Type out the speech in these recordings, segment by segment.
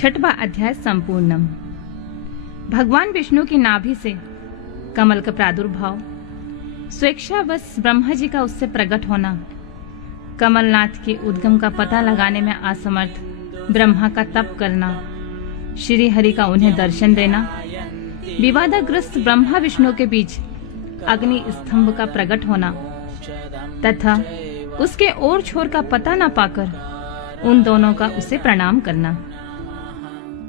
छठवां अध्याय संपूर्णम। भगवान विष्णु की नाभि से कमल का प्रादुर्भाव, स्वेच्छावश ब्रह्मा जी का उससे प्रकट होना, कमलनाथ के उद्गम का पता लगाने में असमर्थ ब्रह्मा का तप करना, श्री हरि का उन्हें दर्शन देना, विवादग्रस्त ब्रह्मा विष्णु के बीच अग्नि स्तंभ का प्रकट होना तथा उसके ओर छोर का पता न पाकर उन दोनों का उसे प्रणाम करना।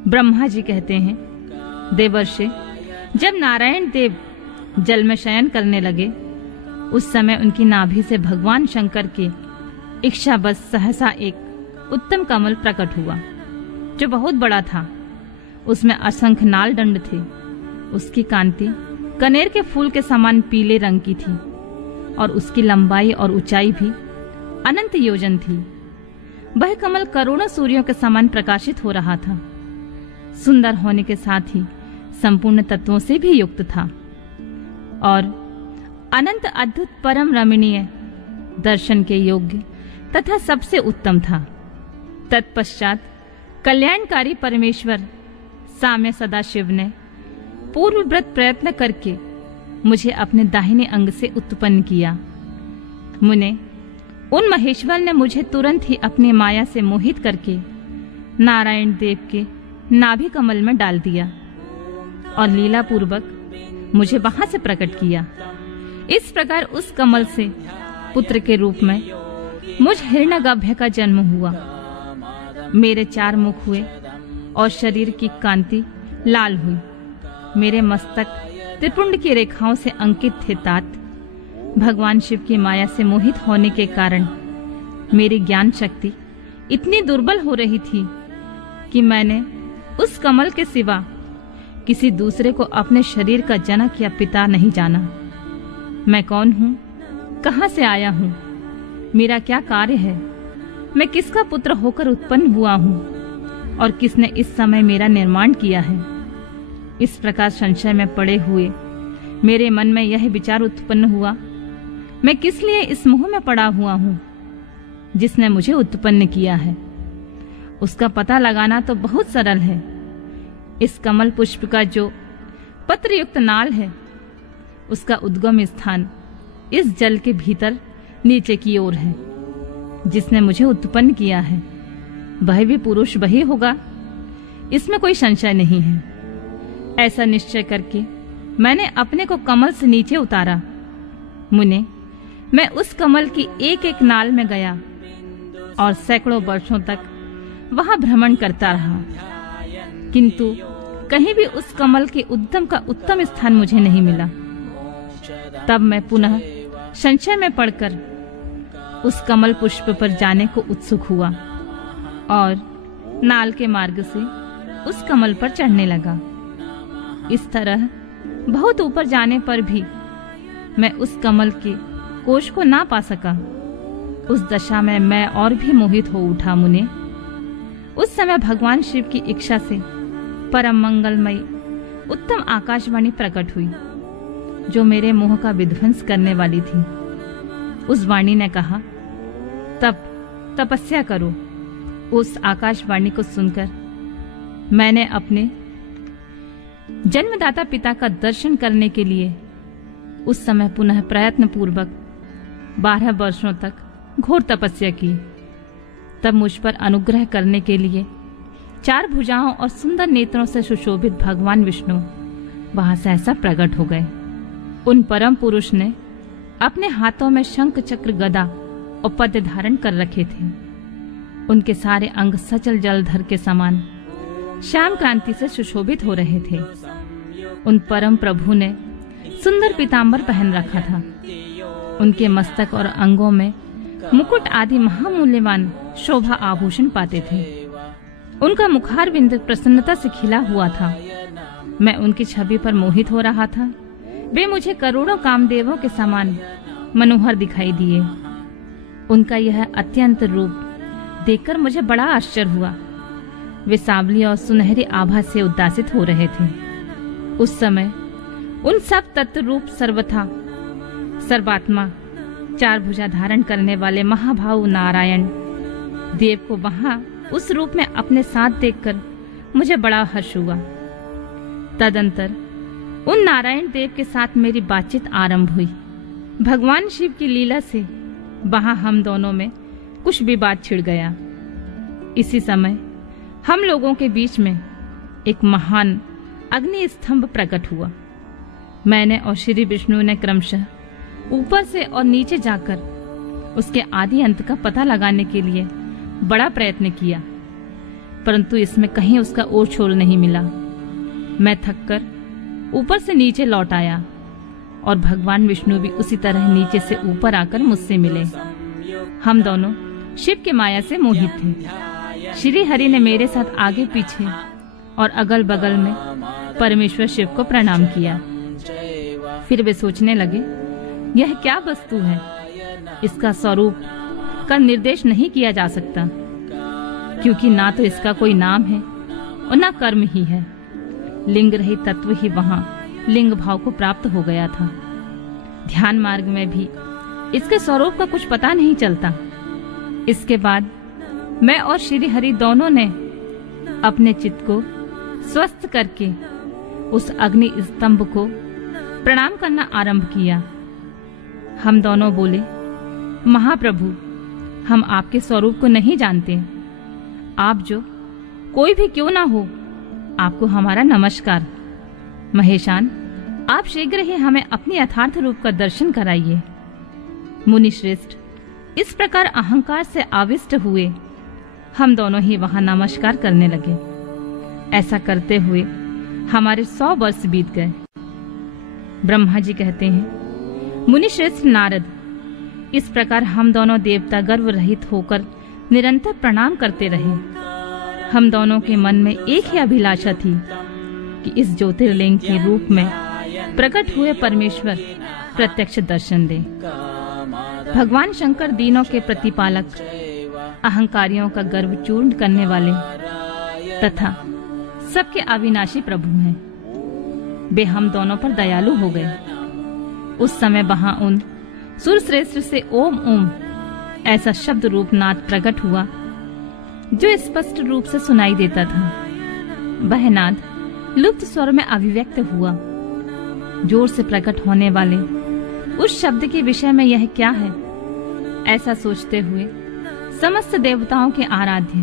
ब्रह्मा जी कहते हैं, देवर्षि, जब नारायण देव जल में शयन करने लगे उस समय उनकी नाभि से भगवान शंकर के इच्छा बस सहसा एक उत्तम कमल प्रकट हुआ जो बहुत बड़ा था। उसमें असंख्य नाल दंड थे। उसकी कांति कनेर के फूल के समान पीले रंग की थी और उसकी लंबाई और ऊंचाई भी अनंत योजन थी। वह कमल करोड़ों सूर्यों के समान प्रकाशित हो रहा था। सुंदर होने के साथ ही संपूर्ण तत्वों से भी युक्त था और अनंत अद्भुत परम रमणीय, दर्शन के योग्य तथा सबसे उत्तम था। तत्पश्चात कल्याणकारी परमेश्वर साम्य सदाशिव ने पूर्वव्रत प्रयत्न करके मुझे अपने दाहिने अंग से उत्पन्न किया। मुने, उन महेश्वर ने मुझे तुरंत ही अपनी माया से मोहित करके नारायण देव के नाभि कमल में डाल दिया और लीला पूर्वक मुझे वहां से प्रकट किया। इस प्रकार उस कमल से पुत्र के रूप में मुझ हिरण्यगर्भ का जन्म हुआ। मेरे 4 मुख हुए और शरीर की कांति लाल हुई। मेरे मस्तक त्रिपुंड की रेखाओं से अंकित थे तात। भगवान शिव की माया से मोहित होने के कारण मेरी ज्ञान शक्ति इतनी दुर्बल हो रही थी कि मैंने उस कमल के सिवा किसी दूसरे को अपने शरीर का जनक या पिता नहीं जाना। मैं कौन हूँ, कहाँ से आया हूँ, मेरा क्या कार्य है, मैं किसका पुत्र होकर उत्पन्न हुआ हूँ और किसने इस समय मेरा निर्माण किया है। इस प्रकार संशय में पड़े हुए मेरे मन में यह विचार उत्पन्न हुआ, मैं किस लिए इस मोह में पड़ा हुआ हूँ जिसने मुझे उत्पन्न किया है। उसका पता लगाना तो बहुत सरल है। इस कमल पुष्प का जो पत्रयुक्त नाल है उसका उद्गम स्थान इस जल के भीतर नीचे की ओर है। जिसने मुझे उत्पन्न किया है वह भी पुरुष वही होगा, इसमें कोई संशय नहीं है। ऐसा निश्चय करके मैंने अपने को कमल से नीचे उतारा। मुने, मैं उस कमल की एक एक नाल में गया और सैकड़ों वर्षों तक वहां भ्रमण करता रहा, किंतु कहीं भी उस कमल के उद्गम का उत्तम स्थान मुझे नहीं मिला। तब मैं पुनः संशय में पड़कर उस कमल पुष्प पर जाने को उत्सुक हुआ और नाल के मार्ग से उस कमल पर चढ़ने लगा। इस तरह बहुत ऊपर जाने पर भी मैं उस कमल के कोश को ना पा सका। उस दशा में मैं और भी मोहित हो उठा। मुने, उस समय भगवान शिव की इच्छा से परम मंगलमयी उत्तम आकाशवाणी प्रकट हुई जो मेरे मोह का विध्वंस करने वाली थी। उस वाणी ने कहा, तपस्या करो। उस आकाशवाणी को सुनकर मैंने अपने जन्मदाता पिता का दर्शन करने के लिए उस समय पुनः प्रयत्न पूर्वक 12 वर्षों तक घोर तपस्या की। तब मुझ पर अनुग्रह करने के लिए 4 भुजाओं और सुंदर नेत्रों से सुशोभित भगवान विष्णु वहां सहसा प्रकट हो गए। उन परम पुरुष ने अपने हाथों में शंख चक्र गदा और पद्य धारण कर रखे थे। उनके सारे अंग सचल जलधर के समान श्याम कांति से सुशोभित हो रहे थे। उन परम प्रभु ने सुंदर पीतांबर पहन रखा था। उनके मस्तक और अंगों में मुकुट आदि महामूल्यवान शोभा आभूषण पाते थे। उनका मुखार बिंद प्रसन्नता से खिला हुआ था। मैं उनकी छवि पर मोहित हो रहा था। वे मुझे करोड़ों कामदेवों के समान मनोहर दिखाई दिए। उनका यह अत्यंत रूप देखकर मुझे बड़ा आश्चर्य हुआ। वे सांवली और सुनहरी आभा से उद्दासित हो रहे थे। उस समय उन सब तत्व रूप सर्वथा सर्वात्मा 4 भुजा धारण करने वाले महाभाव नारायण देव को वहां उस रूप में अपने साथ देखकर मुझे बड़ा हर्ष हुआ। तदंतर उन नारायण देव के साथ मेरी बातचीत आरंभ हुई। भगवान शिव की लीला से वहां हम दोनों में कुछ विवाद छिड़ गया। इसी समय हम लोगों के बीच में एक महान अग्नि स्तंभ प्रकट हुआ। मैंने और श्री विष्णु ने क्रमशः ऊपर से और नीचे जाकर उसके आदि अंत का पता लगाने के लिए बड़ा प्रयत्न किया, परंतु इसमें कहीं उसका ओर छोर नहीं मिला। मैं थककर ऊपर से नीचे लौट आया और भगवान विष्णु भी उसी तरह नीचे से ऊपर आकर मुझसे मिले। हम दोनों शिव की माया से मोहित थे। श्री हरि ने मेरे साथ आगे पीछे और अगल बगल में परमेश्वर शिव को प्रणाम किया। फिर वे सोचने लगे, यह क्या वस्तु है, इसका स्वरूप का निर्देश नहीं किया जा सकता, क्योंकि ना तो इसका कोई नाम है और ना कर्म ही है। लिंग रहित तत्व ही वहां लिंग भाव को प्राप्त हो गया था। ध्यान मार्ग में भी इसके स्वरूप का कुछ पता नहीं चलता। इसके बाद मैं और श्री हरि दोनों ने अपने चित्त को स्वस्थ करके उस अग्नि स्तंभ को प्रणाम करना आरंभ किया। हम दोनों बोले, महाप्रभु, हम आपके स्वरूप को नहीं जानते। आप जो कोई भी क्यों ना हो, आपको हमारा नमस्कार। महेशान, आप शीघ्र ही हमें अपनी यथार्थ रूप का दर्शन कराइए। मुनि श्रेष्ठ इस प्रकार अहंकार से आविष्ट हुए हम दोनों ही वहां नमस्कार करने लगे। ऐसा करते हुए हमारे 100 वर्ष बीत गए। ब्रह्मा जी कहते हैं, मुनि श्रेष्ठ नारद, इस प्रकार हम दोनों देवता गर्व रहित होकर निरंतर प्रणाम करते रहे। हम दोनों के मन में एक ही अभिलाषा थी कि इस ज्योतिर्लिंग के रूप में प्रकट हुए परमेश्वर प्रत्यक्ष दर्शन दे। भगवान शंकर दीनों के प्रतिपालक, अहंकारियों का गर्व चूर्ण करने वाले तथा सबके अविनाशी प्रभु हैं। वे हम दोनों पर दयालु हो गए। उस समय वहां उन सुर श्रेष्ठ से ओम ओम ऐसा शब्द रूप नाद प्रकट हुआ जो स्पष्ट रूप से सुनाई देता था। वह नाद लुप्त स्वर में अभिव्यक्त हुआ। जोर से प्रकट होने वाले उस शब्द के विषय में यह क्या है, ऐसा सोचते हुए समस्त देवताओं के आराध्य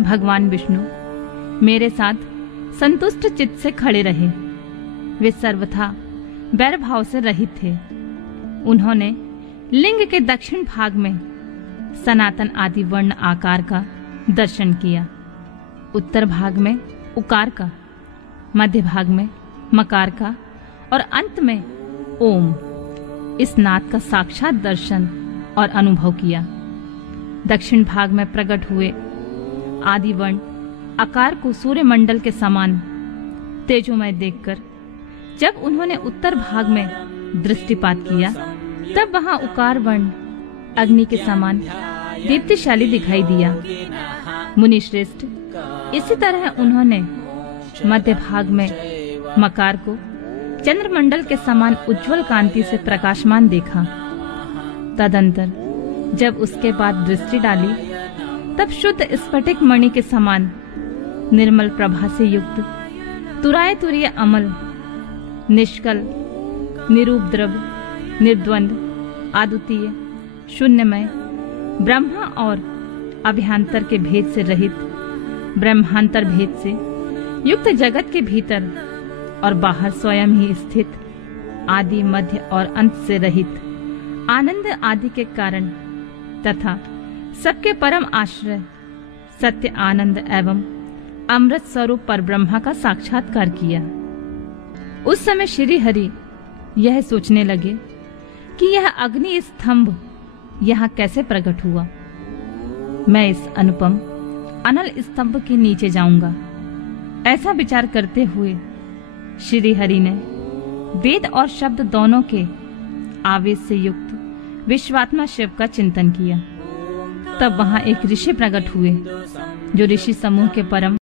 भगवान विष्णु मेरे साथ संतुष्ट चित्त से खड़े रहे। वे सर्वथा वैर भाव से रहित थे। उन्होंने लिंग के दक्षिण भाग में सनातन आदि वर्ण आकार का दर्शन किया, उत्तर भाग में उकार का, मध्य भाग में मकार का और अंत में ओम इस नाद का साक्षात दर्शन और अनुभव किया। दक्षिण भाग में प्रकट हुए आदि वर्ण आकार को सूर्य मंडल के समान तेजोमय देखकर जब उन्होंने उत्तर भाग में दृष्टिपात किया, तब वहां उकार वर्ण अग्नि के समान दीप्तिशाली दिखाई दिया। मुनि श्रेष्ठ इसी तरह उन्होंने मध्य भाग में मकार को चंद्रमंडल के समान उज्जवल कांति से प्रकाशमान देखा। तदंतर जब उसके बाद दृष्टि डाली, तब शुद्ध स्फटिक मणि के समान निर्मल प्रभा से युक्त तुराय तुरीय अमल, निष्कल, निरूपद्रव, निर्द्वंद, अद्वितीय, शून्यमय, ब्रह्मा और अभ्यंतर के भेद से रहित, ब्रह्मांतर भेद से युक्त जगत के भीतर और बाहर स्वयं ही स्थित, आदि मध्य और अंत से रहित, आनंद आदि के कारण तथा सबके परम आश्रय, सत्य आनंद एवं अमृत स्वरूप पर ब्रह्मा का साक्षात्कार किया। उस समय श्री हरि यह सोचने लगे कि यह अग्नि स्तंभ यहाँ कैसे प्रकट हुआ। मैं इस अनुपम अनल स्तंभ के नीचे जाऊंगा। ऐसा विचार करते हुए श्री हरि ने वेद और शब्द दोनों के आवेश से युक्त विश्वात्मा शिव का चिंतन किया। तब वहां एक ऋषि प्रकट हुए जो ऋषि समूह के परम